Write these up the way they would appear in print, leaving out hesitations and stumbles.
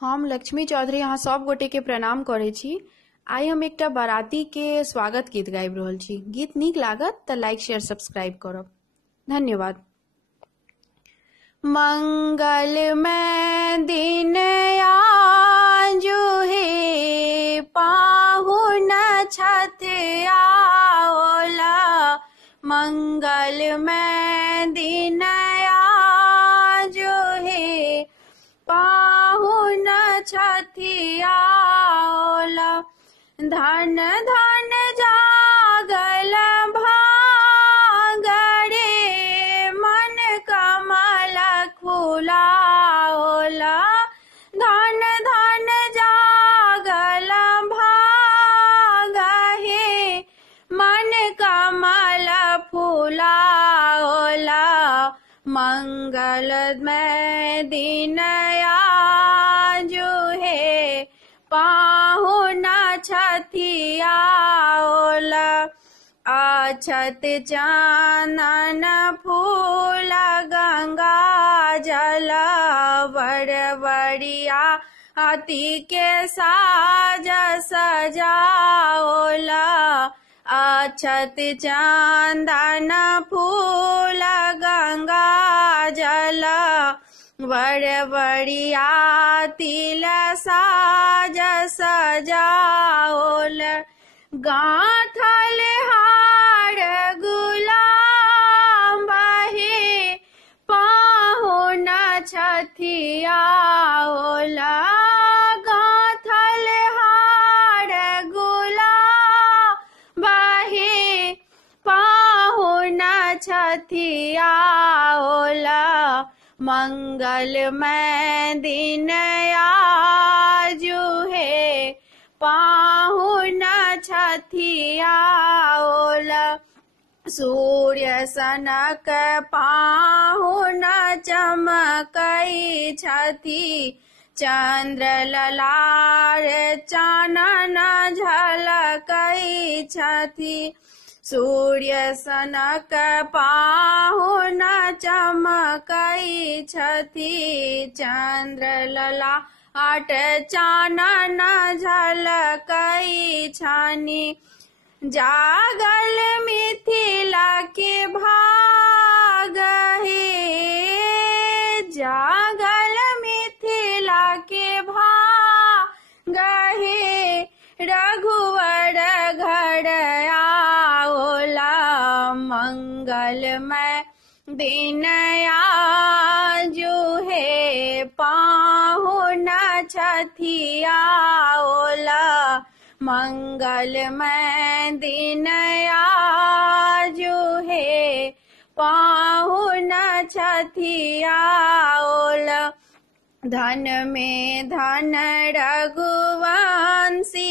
हम लक्ष्मी चौधरी यहाँ सब गोटे के प्रणाम करे छी। आई हम एकटा बाराती के स्वागत गीत गाबि रहल छी। गीत नीक लागत त लाइक शेयर सब्सक्राइब करब। धन्यवाद। मंगल में दिन आजु हे पाहुन छथि आओला। मंगल में दिन आजु हे पाहुन छथि आओला। धन धन जागल भागरे मन कमल फुलाओला। धन धन जागल भागहे मन कमल फुलाओला। मंगल में दिन आजु हे पाहुन छथि आओला। अछत चंदन फूल गंगा जल बड़बड़िया हाथी के साज सजाओला। अछत चंदन फूल गंगा जल बड़बड़िया तिल साज सजाओल। गांथल हार गुलाब हे पाहुन छथि आओला। गांथल हार गुलाब हे पाहुन छथि आओला। मंगल में दिन आजु हे पाहुन छथि आओला। सूर्य सनक पाहुन चमकै छथि। चंद्र ललार चानन झलकै छथि। सूर्य सनक पाहुन चमकै छथि। चंद्र ललाट चानन झलकै छनि। जागल मिथिला के भाग हे। जागल मिथिला के भाग हे रघुवर घर आओला। मंगल में दिन आजु हे पाहुन छथि आओला। मंगल में दिन आजु हे पाहुन छथि आओला। धन में धन रघुवंशी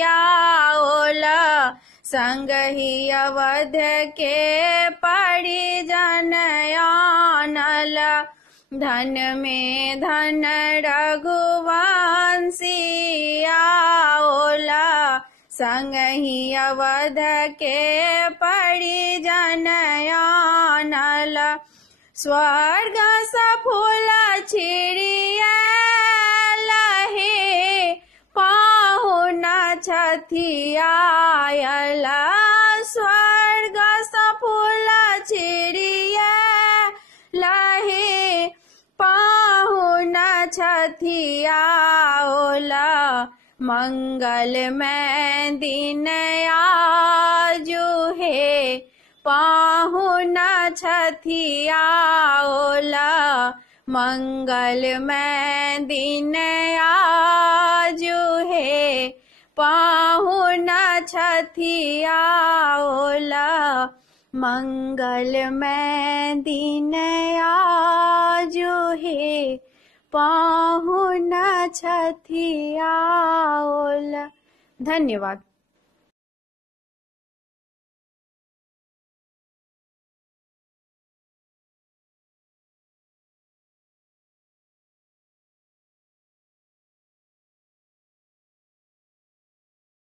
आओला। संगहि अवध के परिजन आनल। धन में धन रघुवंशी आओला। संगहि अवध के परिजन आनल। स्वर्ग सफल छिड़ियल हे पाहुन छथि आयल। स्वर्ग सफल छिड़ियल हे पाहुन छथि आओला। मंगल में दिन आजु हे पाहुन छथि आओला। मंगल में दिन आजु हे पाहुन छथि आओला। मंगल में दिन आजु हे पाहुन छथि आओला। धन्यवाद।